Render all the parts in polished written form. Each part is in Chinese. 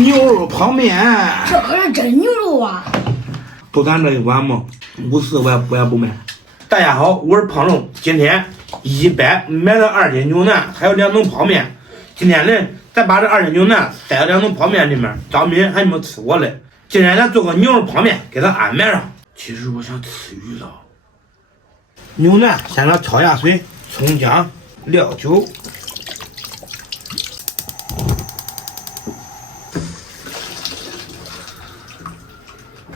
牛肉泡面，这可是真牛肉啊！就咱这一碗嘛，54我也不卖。大家好，我是胖龙，今天100买了2斤牛腩，还有2桶泡面。今天呢，咱把这2斤牛腩塞到2桶泡面里面。张斌还没吃过嘞，今天咱做个牛肉泡面，给他安排上。其实我想吃鱼了。牛腩先让焯下水，葱姜料酒。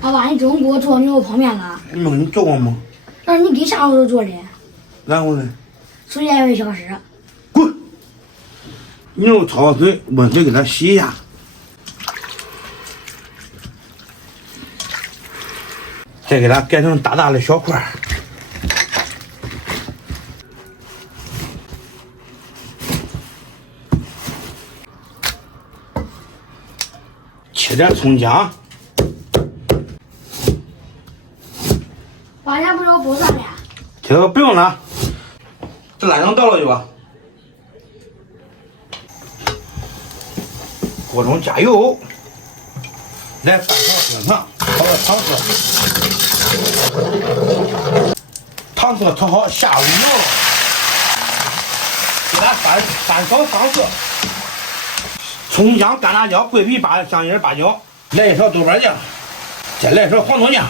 爸爸，你中午给我做牛肉泡面了？没给你做过吗？那是你给啥时候做的？然后呢？首先要1小时。滚！牛肉焯好水，温水给它洗一下。再给它改成大大的小块。切点葱姜。爸，你还不知道剥蒜嘞？这个不用了，这辣椒倒了去吧。锅中加油，来半勺冰糖，炒个糖色。糖色炒好，下入牛肉，给它翻炒糖色。葱姜、干辣椒、桂皮、香叶、八角，来1勺豆瓣酱，再来1勺黄豆酱，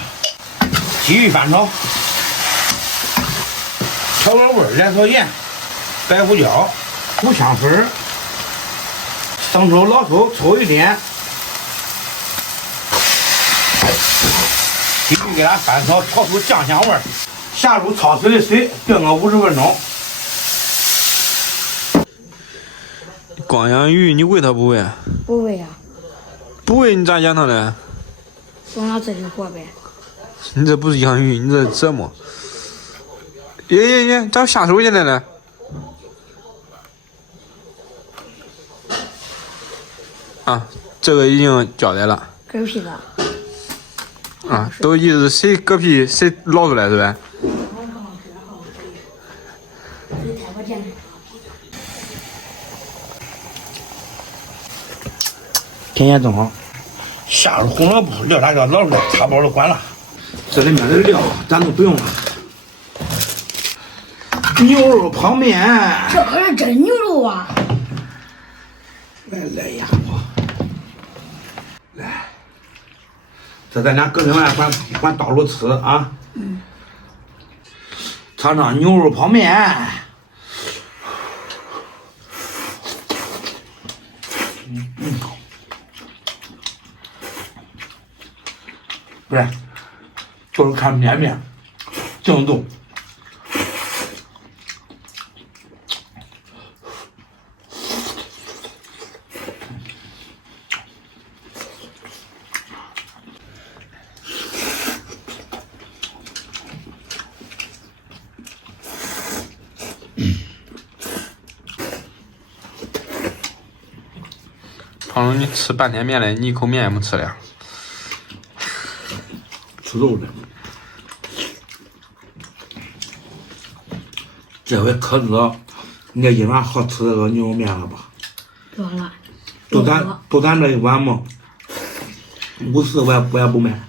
继续翻炒。调个味儿，2勺盐，白胡椒、五香粉、生抽、老抽抽一点，继续给它翻炒，炒出酱香味儿。下入焯水的水，炖个50分钟。光养鱼，你喂它不喂？不喂呀。不喂你咋养它嘞？让它自己活呗。你这不是养鱼，你这折磨。耶，咋下手现在呢？啊，这个已经交代了。嗝屁的。啊，都意思谁嗝屁谁捞出来是呗？天气正好，下入红萝卜、料辣椒捞出来，插包就关了。这里面的料咱都不用了。牛肉泡面，这可是真牛肉啊！来呀，来，这咱俩隔天晚上管倒着吃啊。尝尝牛肉泡面。不是，就是看面正宗。胖龙，你吃半天面了，你一口面也没吃了。吃肉的，这回可知道你这一碗好吃这个牛肉面了吧？多了。就咱这一碗嘛，50我也不卖。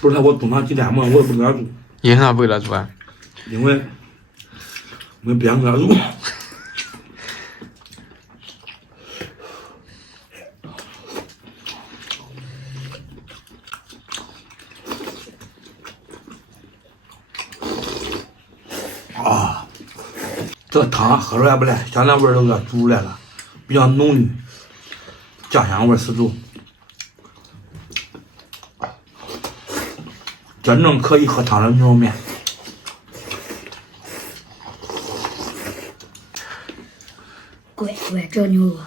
不是他给我冻上几天嘛，我也不给他煮。为啥不给他煮啊？因为没别人给他煮。啊，这个汤喝出来不赖，香料味儿都给它煮出来了，比较浓郁，酱香味儿十足。真正可以喝汤的牛肉面。贵，这牛肉。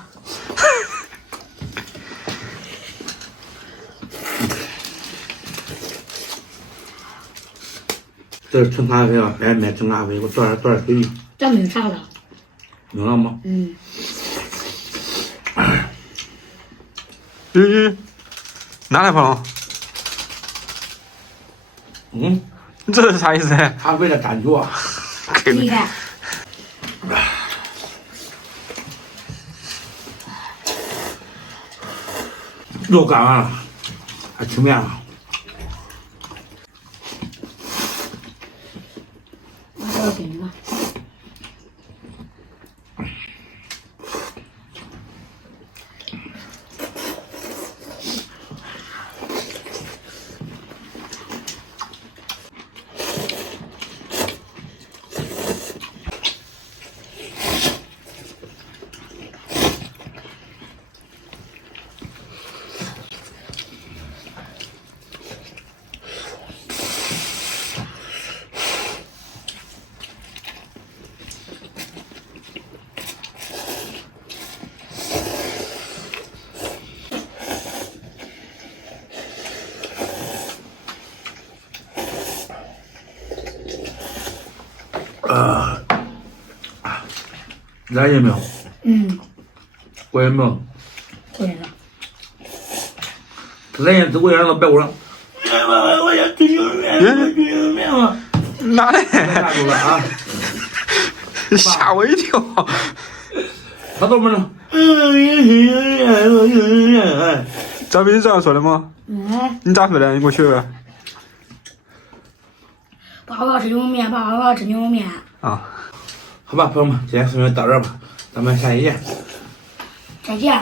这是纯咖啡啊，别买真咖啡，我倒点水里。咱没有茶了。有了吗？拿来胖龙。嗯，这是啥意思？它为了感觉。你看，肉干完了，还吃面了。我要给你了。来也没有，嗯，我也没有。对了，来也只我让他别我了。我要追求面，追求面了。哪来？吓住了啊！吓我一跳！他怎么了？张斌这样说的吗？嗯，你咋说的？你给我学个。爸，我要吃牛肉面，爸，我要吃牛肉面。啊，好吧，朋友们，今天视频到这儿吧，咱们下期见。再见。